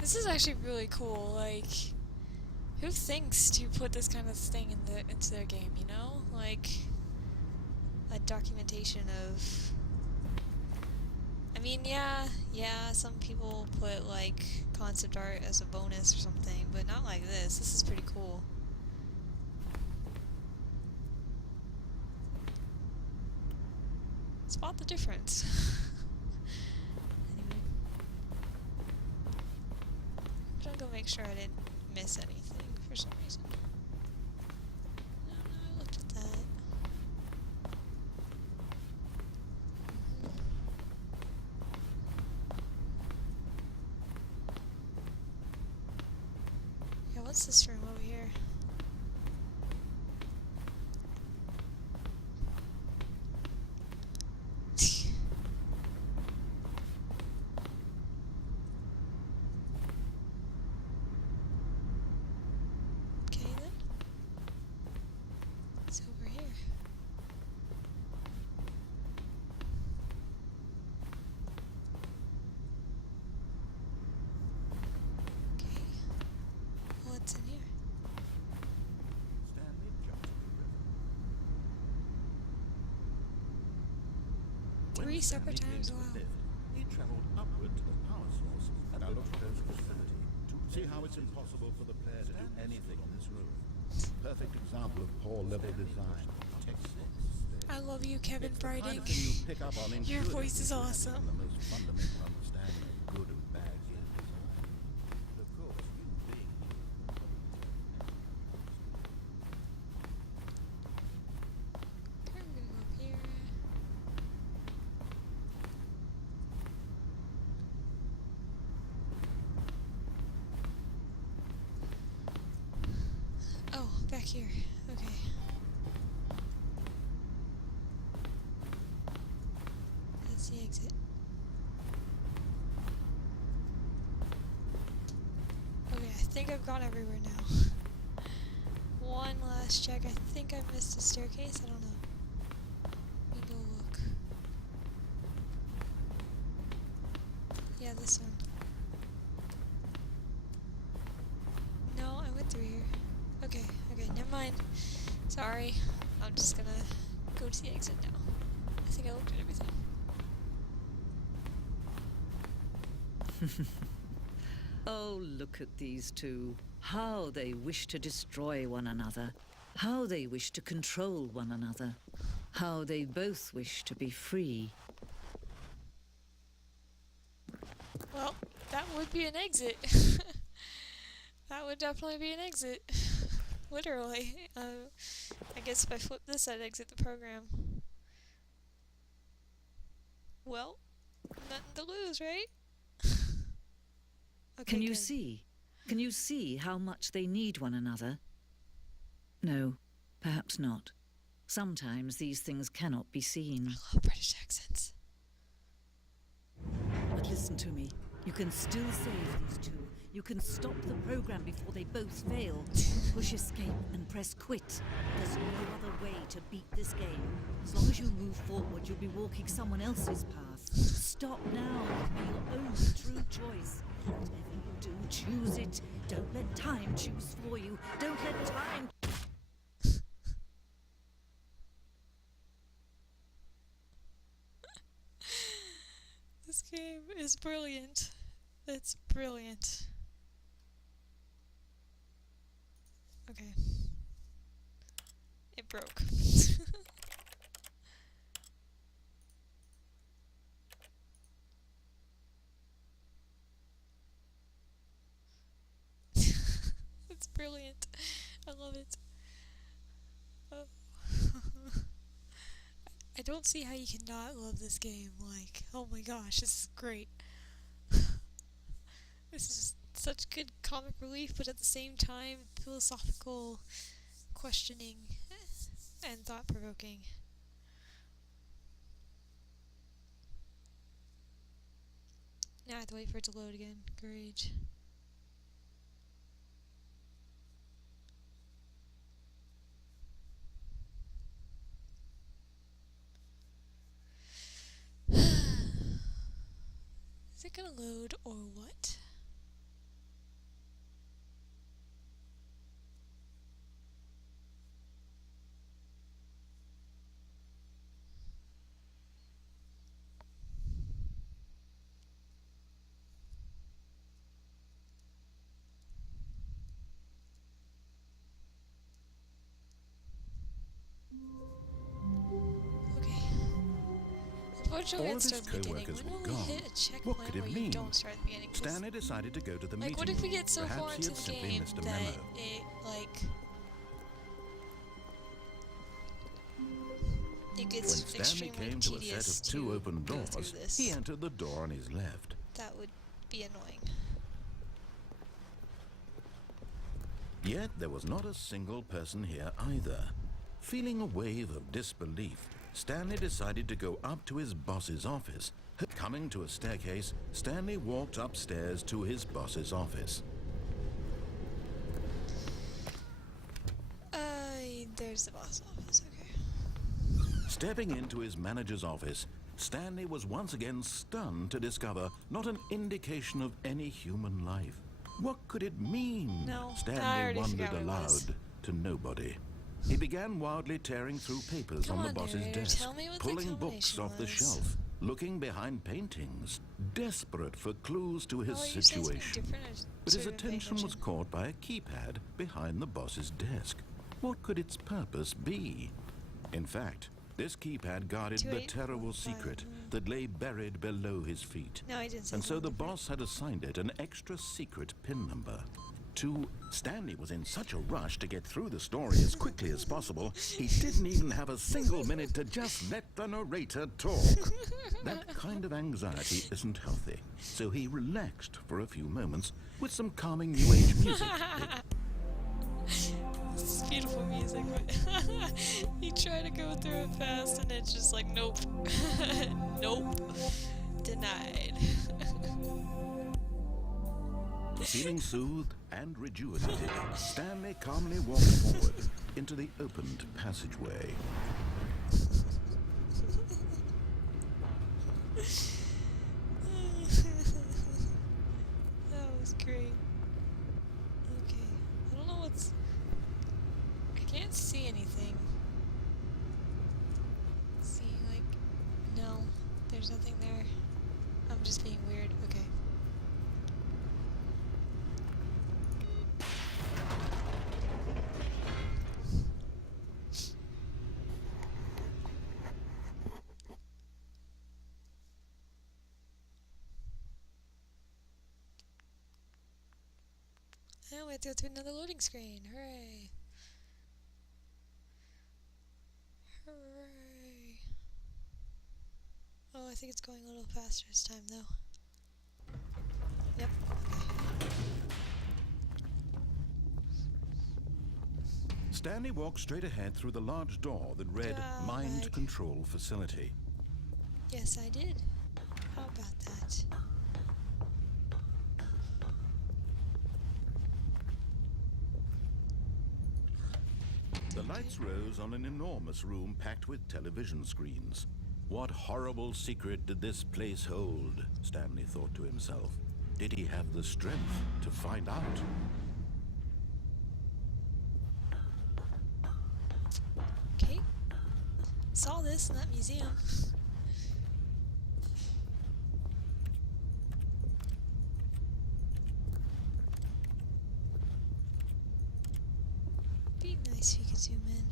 This is actually really cool. Like, who thinks to put this kind of thing into their game? You know, like a documentation of. I mean, yeah. Some people put like concept art as a bonus or something, but not like this. This is pretty cool. Spot the difference. Anyway, I'm gonna go make sure I didn't miss anything for some reason. No, I looked at that. Yeah, what's this room over here? Okay then. It's over here. Okay. What's in here? Stanley jumped to the river. Three When separate Stanley times, came to wow. the lift, he traveled upward to the power source at the proposed facility. See how it's impossible for the player to do anything in this room. Perfect example of poor level design. Textbooks. I love you, Kevin It's the kind Briding. of thing you pick up on Your voice is intuitively awesome. from the most fundamental understanding of good and bad game design. But of course, you being I'm gonna go up here. Oh, back here. Okay. That's the exit. Okay, I think I've gone everywhere now. One last check. I think I missed a staircase. I don't know. Let me go look. Yeah, this one. No, I went through here. Okay, never mind. Sorry. I'm just gonna go to the exit now. I think I looked at everything. Oh, look at these two. How they wish to destroy one another. How they wish to control one another. How they both wish to be free. Well, that would be an exit. That would definitely be an exit. Literally. I guess if I flip this, I'd exit the program. Well, nothing to lose, right? Okay, Can you good. see? Can you see how much they need one another? No, perhaps not. Sometimes these things cannot be seen. I love British accents. But listen to me. You can still save these two. You can stop the program before they both fail. Push escape and press quit. There's no other way to beat this game. As long as you move forward, you'll be walking someone else's path. Stop now and be your own true choice. Whatever you do, choose it. Don't let time choose for you. Don't let time... This game is brilliant. It's brilliant. Okay. It broke. It's brilliant. I love it. Oh. I don't see how you cannot love this game. Like, oh my gosh, this is great. This is just such good comic relief, but at the same time, philosophical questioning and thought provoking. Now I have to wait for it to load again. Great. Is it gonna load or what? told you All we of had his start at the beginning. co-workers When were will we gone. hit a What checkpoint could it where mean? you don't start at the beginning? 'Cause, Stanley decided to go to the like, meeting what if we room. get so far Perhaps he into had the simply game missed a that memo. it, like, it When gets Stanley extremely came to a tedious set of two open go through doors, this? he entered the door on his left. That would be annoying. Yet there was not a single person here either. Feeling a wave of disbelief, Stanley decided to go up to his boss's office. Coming to a staircase, Stanley walked upstairs to his boss's office. There's the boss office, okay. Stepping into his manager's office, Stanley was once again stunned to discover not an indication of any human life. What could it mean? No, I Stanley already wondered forgot what it aloud was. to nobody. He began wildly tearing through papers Come on the on, boss's narrator, desk, tell me what the pulling books combination off the was. shelf, looking behind paintings, desperate for clues to his Oh, you say something situation. different, or But his sort of paying attention was attention? caught by a keypad behind the boss's desk. What could its purpose be? In fact, this keypad guarded the 2845, terrible secret that lay buried below his feet. No, I didn't say And so the something different. boss had assigned it an extra secret PIN number. Stanley was in such a rush to get through the story as quickly as possible, he didn't even have a single minute to just let the narrator talk. That kind of anxiety isn't healthy, so he relaxed for a few moments with some calming New Age music. This is beautiful music, but you try to go through it fast and it's just like, nope. Nope. Denied. Feeling soothed and rejuvenated, Stanley calmly walked forward into the opened passageway. That was great. Okay. I don't know what's... I can't see anything. See, like... No. There's nothing there. I'm just being weird. Okay. Oh, we have to go to another loading screen. Hooray. Hooray. Oh, I think it's going a little faster this time, though. Yep. Stanley walked straight ahead through the large door that read Mind Lag. Control Facility. Yes, I did. How about that? The lights rose on an enormous room packed with television screens. What horrible secret did this place hold? Stanley thought to himself. Did he have the strength to find out? Okay. Saw this in that museum. Be nice if you could zoom in.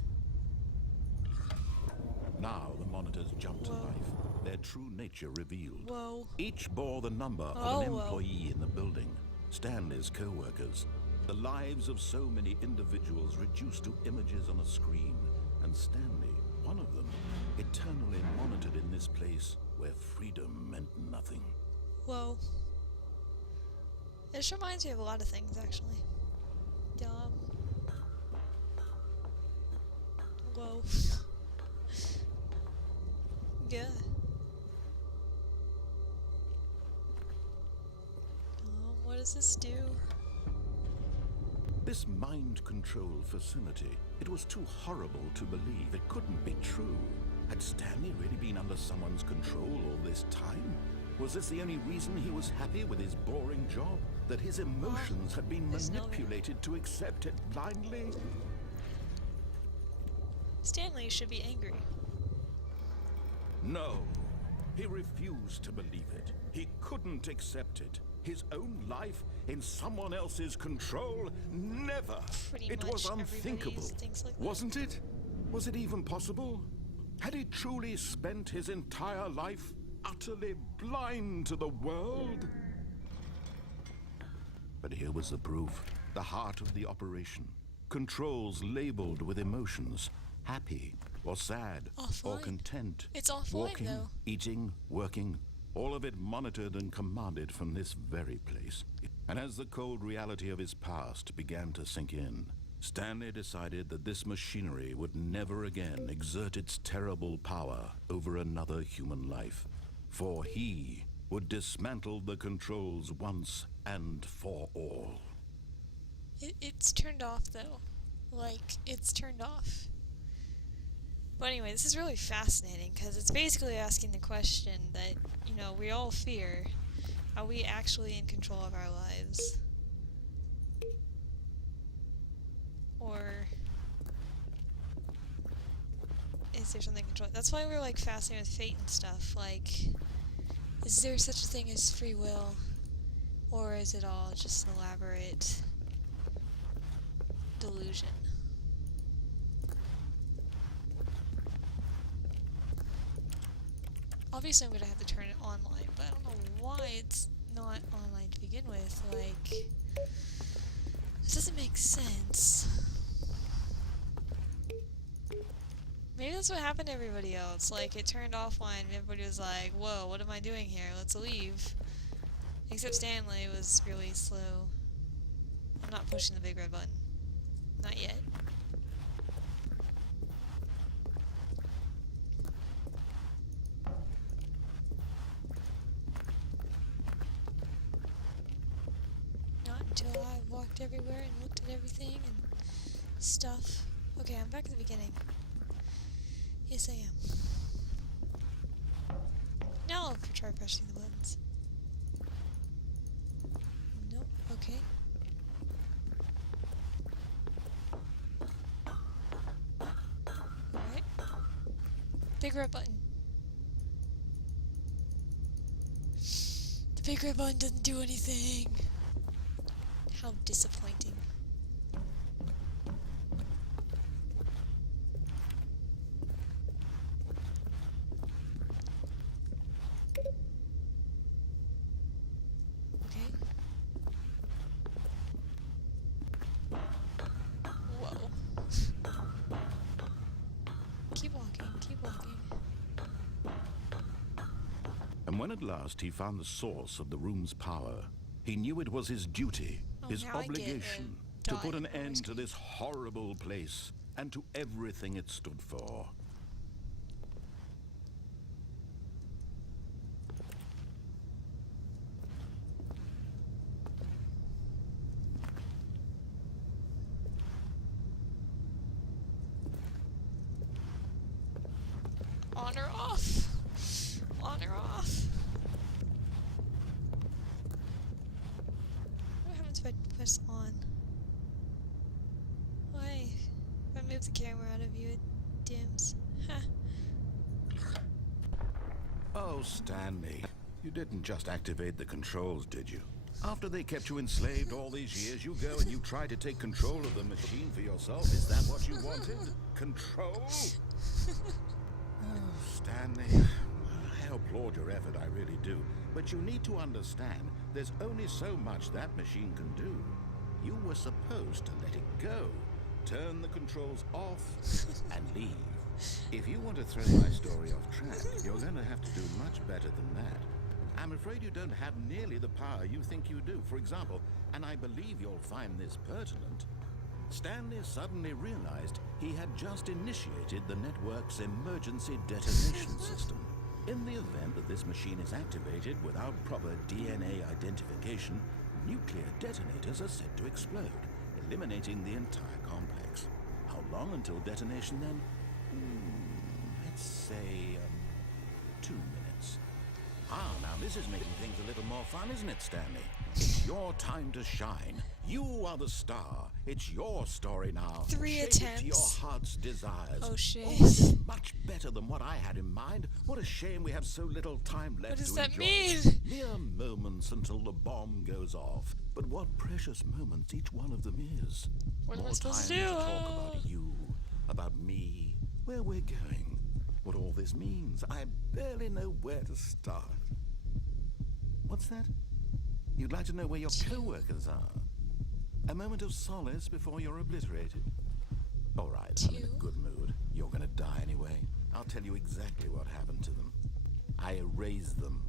Now the monitors jumped to Whoa. life, their true nature revealed. Whoa. Each bore the number of Oh, an whoa. employee in the building, Stanley's co-workers. The lives of so many individuals reduced to images on a screen, and Stanley, one of them, eternally monitored in this place where freedom meant nothing. Whoa. This reminds me of a lot of things, actually. Whoa. Yeah. What does this do? This mind control facility, it was too horrible to believe. It couldn't be true. Had Stanley really been under someone's control all this time? Was this the only reason he was happy with his boring job? That his emotions had been there's no- manipulated to accept it blindly? Stanley should be angry. No. He refused to believe it. He couldn't accept it. His own life in someone else's control? Never. Pretty It much was everybody unthinkable. thinks like that. Wasn't it? Was it even possible? Had he truly spent his entire life utterly blind to the world? But here was the proof. The heart of the operation. Controls labeled with emotions. Happy or sad or Offline. content. It's offline, Walking, though. eating, working. All of it monitored and commanded from this very place. And as the cold reality of his past began to sink in, Stanley decided that this machinery would never again exert its terrible power over another human life. For he would dismantle the controls once and for all. It's turned off, though. Like, it's turned off. But anyway, this is really fascinating, because it's basically asking the question that, you know, we all fear. Are we actually in control of our lives? Or is there something control? That's why we're, like, fascinated with fate and stuff. Like, is there such a thing as free will? Or is it all just an elaborate delusion? Obviously I'm gonna have to turn it online, but I don't know why it's not online to begin with. Like, this doesn't make sense. Maybe that's what happened to everybody else. Like, it turned offline and everybody was like, whoa, what am I doing here? Let's leave. Except Stanley was really slow. I'm not pushing the big red button. Not yet. Not until I walked everywhere and looked at everything and stuff. Okay, I'm back at the beginning. Yes, I am. Now I'll try pressing the buttons. Nope, okay. Alright. Big red button. The big red button doesn't do anything. How disappointing. Okay. Whoa. Keep walking, keep walking. And when at last he found the source of the room's power, he knew it was his duty, his now I get obligation, a to put an dot on my end to screen. this horrible place and to everything it stood for. On or off? On or off? What happens if I press on? Why? If I move the camera out of view, it dims. Huh. Oh, Stanley, you didn't just activate the controls, did you? After they kept you enslaved all these years, you go and you try to take control of the machine for yourself. Is that what you wanted? Control? Oh, Stanley, I applaud your effort, I really do. But you need to understand, there's only so much that machine can do. You were supposed to let it go, turn the controls off, and leave. If you want to throw my story off track, you're going to have to do much better than that. I'm afraid you don't have nearly the power you think you do. For example, and I believe you'll find this pertinent, Stanley suddenly realized he had just initiated the network's emergency detonation system. In the event that this machine is activated without proper DNA identification, nuclear detonators are set to explode, eliminating the entire complex. How long until detonation then? Let's say 2 minutes. Ah, now this is making things a little more fun, isn't it, Stanley? It's your time to shine. You are the star. It's your story now. 3 Shape it to attempts. your heart's desires. Oh, shit. this is much better than what I had in mind. What a shame we have so little time left What does to that enjoy. mean? Mere moments until the bomb goes off. But what precious moments each one of them is. What am I More supposed to time do? talk about you, about me, where we're going. what all this means. I barely know where to start. What's that? You'd like to know where your co-workers are? A moment of solace before you're obliterated. All right, I'm in a good mood. You're gonna die anyway. I'll tell you exactly what happened to them. I erased them.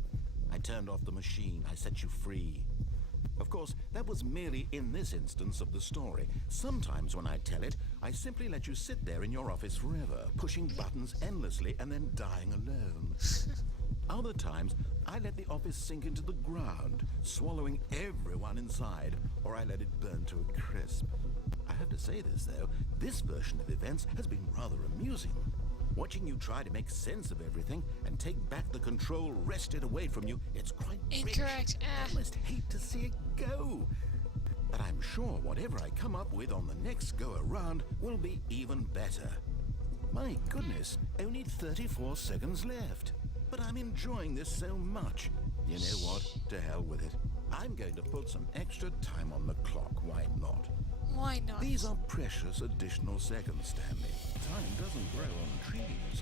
I turned off the machine. I set you free. Of course, that was merely in this instance of the story. Sometimes when I tell it, I simply let you sit there in your office forever, pushing buttons endlessly and then dying alone. Other times, I let the office sink into the ground, swallowing everyone inside, or I let it burn to a crisp. I have to say this, though, this version of events has been rather amusing. Watching you try to make sense of everything and take back the control wrested away from you, it's quite Incorrect. rich. I almost hate to see it go. But I'm sure whatever I come up with on the next go-around will be even better. My goodness, only 34 seconds left. But I'm enjoying this so much. You know what? To hell with it. I'm going to put some extra time on the clock. Why not? Why not? These are precious additional seconds, Stanley. Time doesn't grow on trees.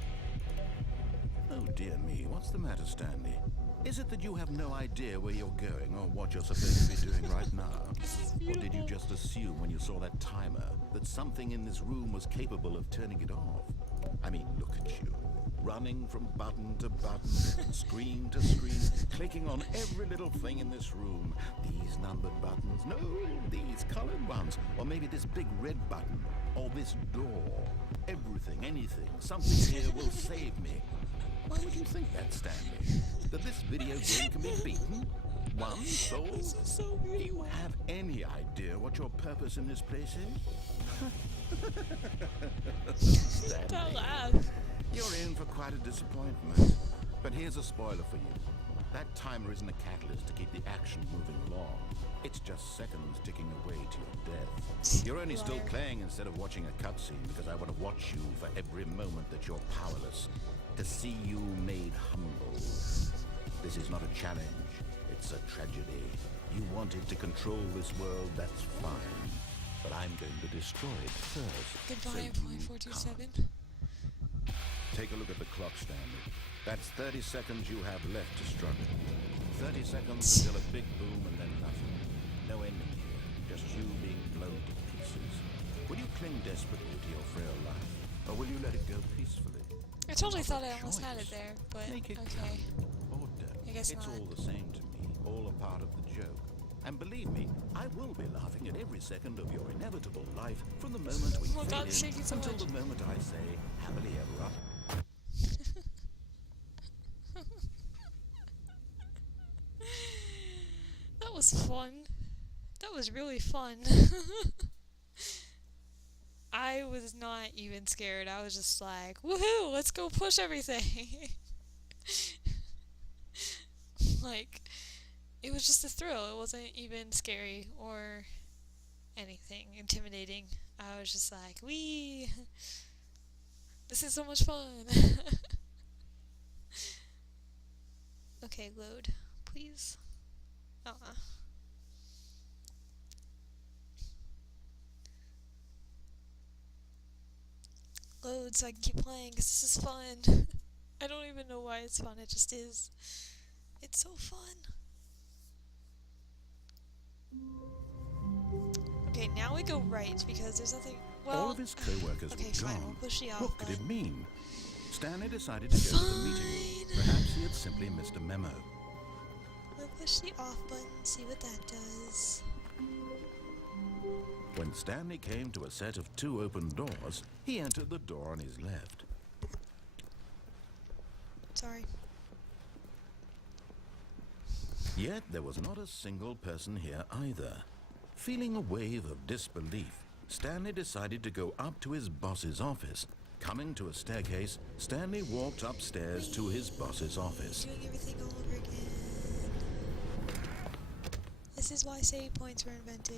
Oh dear me, what's the matter, Stanley? Is it that you have no idea where you're going or what you're supposed to be doing right now? Or did you just assume when you saw that timer that something in this room was capable of turning it off? I mean, look at you. Running from button to button, screen to screen, clicking on every little thing in this room. These numbered buttons, no, these colored ones, or maybe this big red button, or this door. Everything, anything, something here will save me. Why would you think that, Stanley? That this video game can be beaten? One soul? This is so Do you weird. have any idea what your purpose in this place is? Don't laugh. You're in for quite a disappointment. But here's a spoiler for you. That timer isn't a catalyst to keep the action moving along. It's just seconds ticking away to your death. You're only still Liar. playing instead of watching a cutscene because I want to watch you for every moment that you're powerless. To see you made humble. This is not a challenge. It's a tragedy. You wanted to control this world, that's fine. But I'm going to destroy it first. Goodbye, so Point you 427. can't. Take a look at the clock, Stanley. That's 30 seconds you have left to struggle. 30 seconds until a big boom and then nothing. No ending here. Just you being blown to pieces. Will you cling desperately to your frail life? Or will you let it go peacefully? I totally It's a thought I almost had it choice. there, but Make it okay. count. Or don't. I guess it's not. all the same to me. All a part of the joke. And believe me, I will be laughing at every second of your inevitable life from the moment we Oh my God, fade thank you in so until much. the moment I say, happily ever after. That was fun. That was really fun. I was not even scared. I was just like, woohoo, let's go push everything. Like, it was just a thrill. It wasn't even scary or anything intimidating. I was just like, wee, this is so much fun. Okay, load, please. Load so I can keep playing, because this is fun. I don't even know why it's fun, it just is. It's so fun. Okay, now we go right, because there's nothing... Well, All of his co-workers okay, were fine, gone. we'll push the off What could it button. mean? Stanley decided to go to the meeting room. Fine. Perhaps he had simply missed a memo. We'll push the off button, see what that does. When Stanley came to a set of 2 open doors, he entered the door on his left. Sorry. Yet there was not a single person here either. Feeling a wave of disbelief, Stanley decided to go up to his boss's office. Coming to a staircase, Stanley walked upstairs to his boss's office. Doing everything all over again. This is why save points were invented.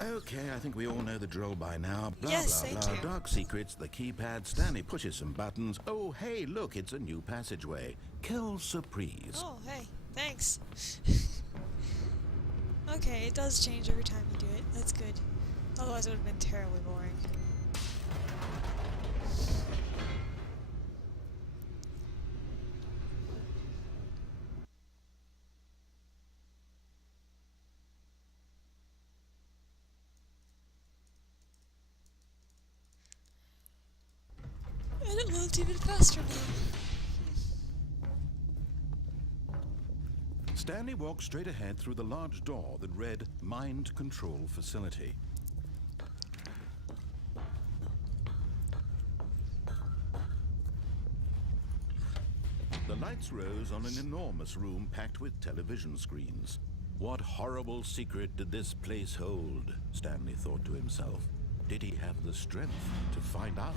Okay, I think we all know the drill by now. Blah, Yes, blah, thank blah. you. Dark secrets, the keypad. Stanley pushes some buttons. Oh, hey, look, it's a new passageway. Quelle surprise. Oh, hey, thanks. Okay, it does change every time you do it. That's good. Otherwise it would have been terribly boring. well, it's even faster now. Stanley walked straight ahead through the large door that read Mind Control Facility. The lights rose on an enormous room packed with television screens. What horrible secret did this place hold? Stanley thought to himself. Did he have the strength to find out?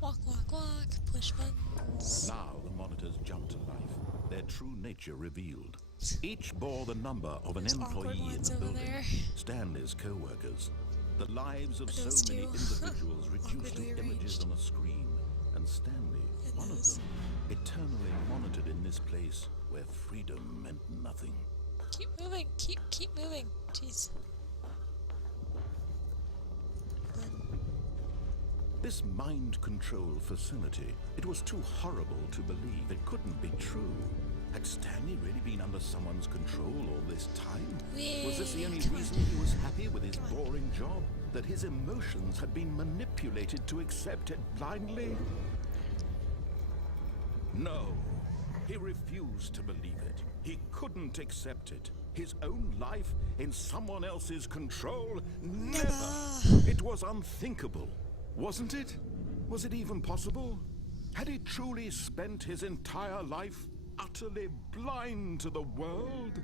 Walk, walk, walk, push buttons. Now the monitors jumped to life, their true nature revealed. Each bore the number of an There's awkward employee in ones the over building, there. Stanley's co-workers. The lives of Those so many two. individuals reduced to Awkwardly images arranged. on a screen, and Stanley, And one of those. them, eternally monitored in this place where freedom meant nothing. Keep moving, keep moving. Jeez. This mind control facility, it was too horrible to believe. It couldn't be true. Had Stanley really been under someone's control all this time? Was this the only Come on. reason he was happy with his boring job? That his emotions had been manipulated to accept it blindly? No. He refused to believe it. He couldn't accept it. His own life in someone else's control? Never! It was unthinkable. Wasn't it? Was it even possible? Had he truly spent his entire life utterly blind to the world?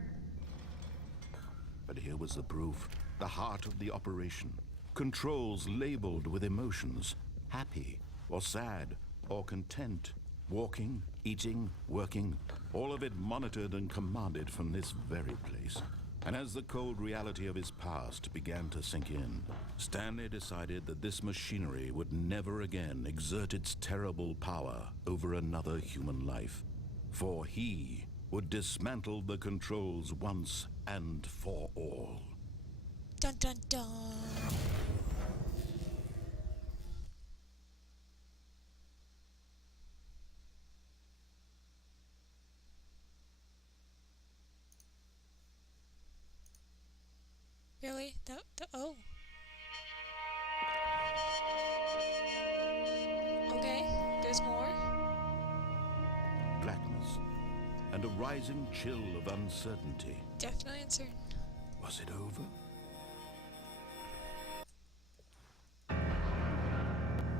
But here was the proof. The heart of the operation. Controls labeled with emotions. Happy, or sad, or content. Walking, eating, working. All of it monitored and commanded from this very place. And as the cold reality of his past began to sink in, Stanley decided that this machinery would never again exert its terrible power over another human life. For he would dismantle the controls once and for all. Dun dun dun. Really? Oh. Okay, there's more. Blackness and a rising chill of uncertainty. Definitely uncertain. Was it over?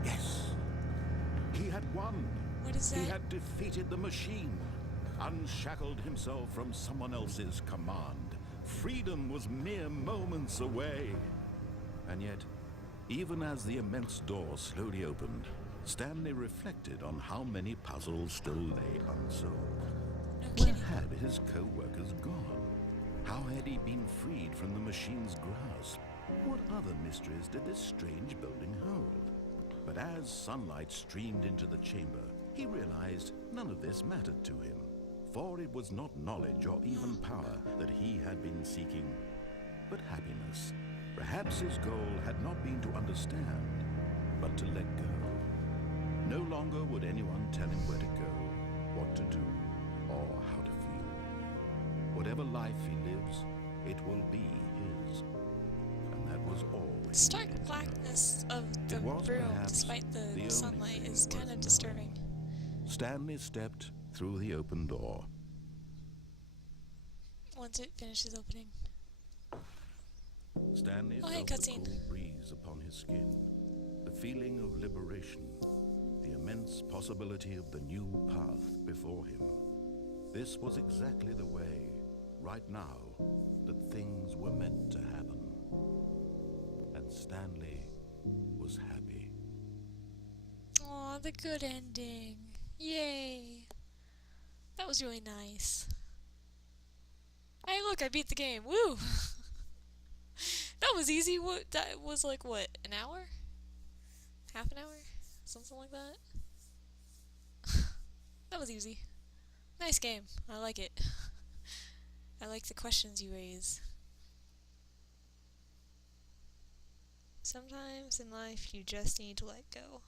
Yes. He had won. What is He that? had defeated the machine, unshackled himself from someone else's command. Freedom was mere moments away. And yet, even as the immense door slowly opened, Stanley reflected on how many puzzles still lay unsolved. No Where kidding. had his co-workers gone? How had he been freed from the machine's grasp? What other mysteries did this strange building hold? But as sunlight streamed into the chamber, he realized none of this mattered to him. For it was not knowledge or even power that he had been seeking, but happiness. Perhaps his goal had not been to understand, but to let go. No longer would anyone tell him where to go, what to do, or how to feel. Whatever life he lives, it will be his. And that was all he Stark needed. blackness of the It was room, perhaps despite the only the sunlight, thing is kind of worth disturbing. Stanley stepped through the open door. Once it finishes opening. Stanley Oh, hey, felt the cutscene. cool breeze upon his skin, the feeling of liberation, the immense possibility of the new path before him. This was exactly the way, right now, that things were meant to happen. And Stanley was happy. Aw, the good ending. Yay. That was really nice. Hey, look, I beat the game. Woo! That was easy. What? That was like, what, an hour? Half an hour? Something like that? That was easy. Nice game. I like it. I like the questions you raise. Sometimes in life, you just need to let go.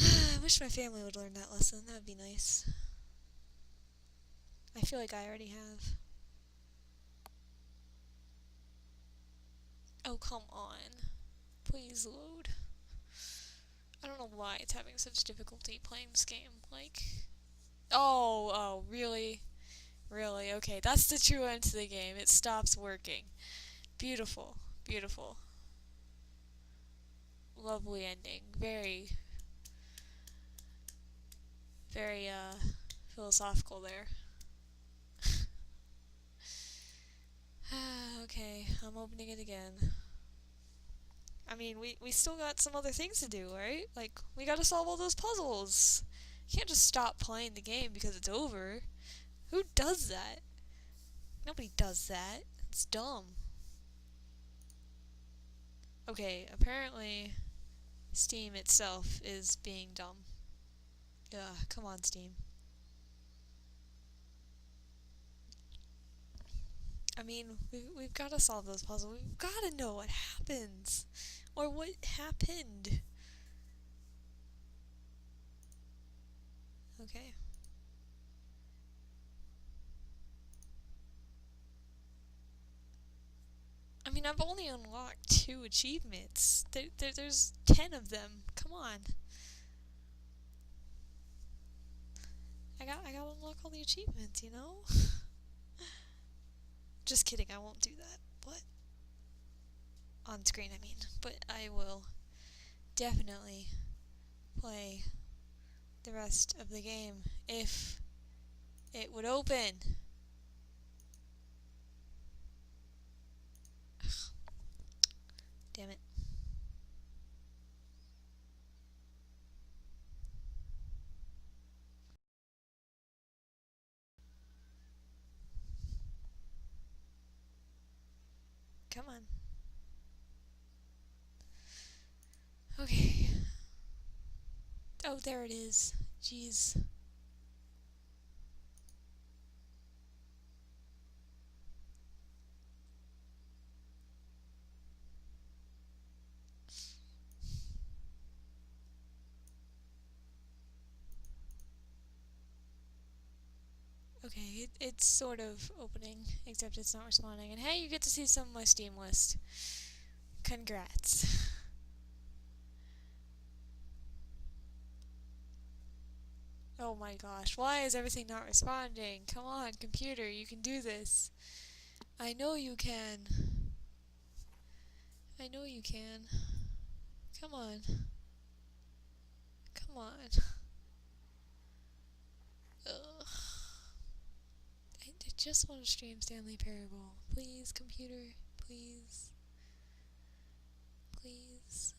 I wish my family would learn that lesson. That would be nice. I feel like I already have. Oh, come on. Please load. I don't know why it's having such difficulty playing this game. Like, oh, really? Really? Okay, that's the true end to the game. It stops working. Beautiful. Beautiful. Lovely ending. Very, very, philosophical there. Okay, I'm opening it again. I mean, we still got some other things to do, right? Like, we gotta solve all those puzzles. You can't just stop playing the game because it's over. Who does that? Nobody does that. It's dumb. Okay, apparently Steam itself is being dumb. Ugh, come on, Steam. I mean, we've got to solve those puzzles. We've got to know what happens. Or what happened. Okay. I mean, I've only unlocked 2 achievements. There's 10 of them. Come on. I gotta unlock all the achievements, you know? Just kidding, I won't do that. What? On screen, I mean. But I will definitely play the rest of the game if it would open. Damn it. Come on. Okay. Oh, there it is. Jeez. Okay, it's sort of opening, except it's not responding. And hey, you get to see some of my Steam list. Congrats. Oh my gosh, why is everything not responding? Come on, computer, you can do this. I know you can. I know you can. Come on. Come on. Ugh. I just want to stream Stanley Parable. Please, computer. Please. Please.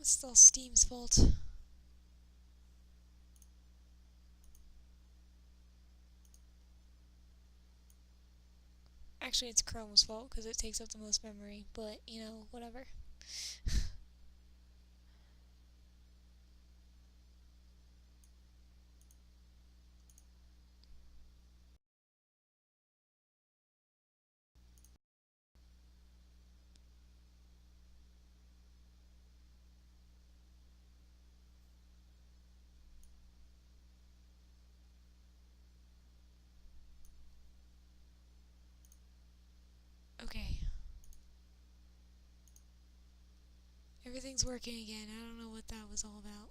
It's all Steam's fault. Actually, it's Chrome's fault because it takes up the most memory, but, you know, whatever. Okay. Everything's working again. I don't know what that was all about.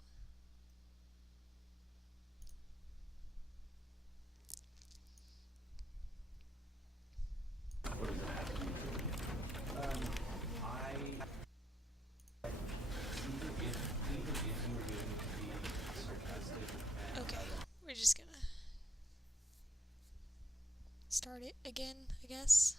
Okay, we're just gonna start it again, I guess.